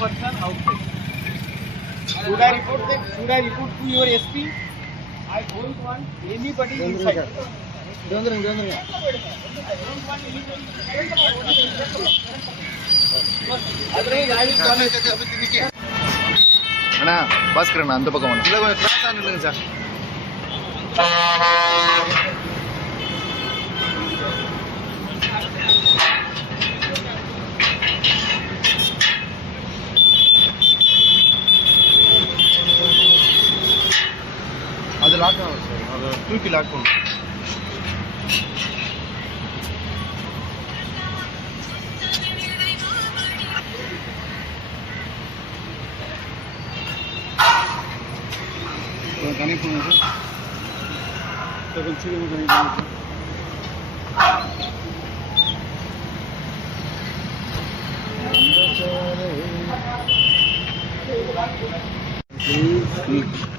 person outside. Should I report them? Should I report to your SP? I don't want anybody inside. Don't I don't want anybody inside. Otherwise, I will call it. அண்ணா பாஸ்கர் அந்த பக்கம் இல்லை கொஞ்சம் கிளாஸாக நில்லுங்க sir. அது lock ஆகும் sir, அதை தூக்கி லாக் பண்ணும். கனெக்ட் பண்ணுங்க சார், கொஞ்சம் சீக்கிரமாக கனெக்ட் பண்ணுங்க சார்.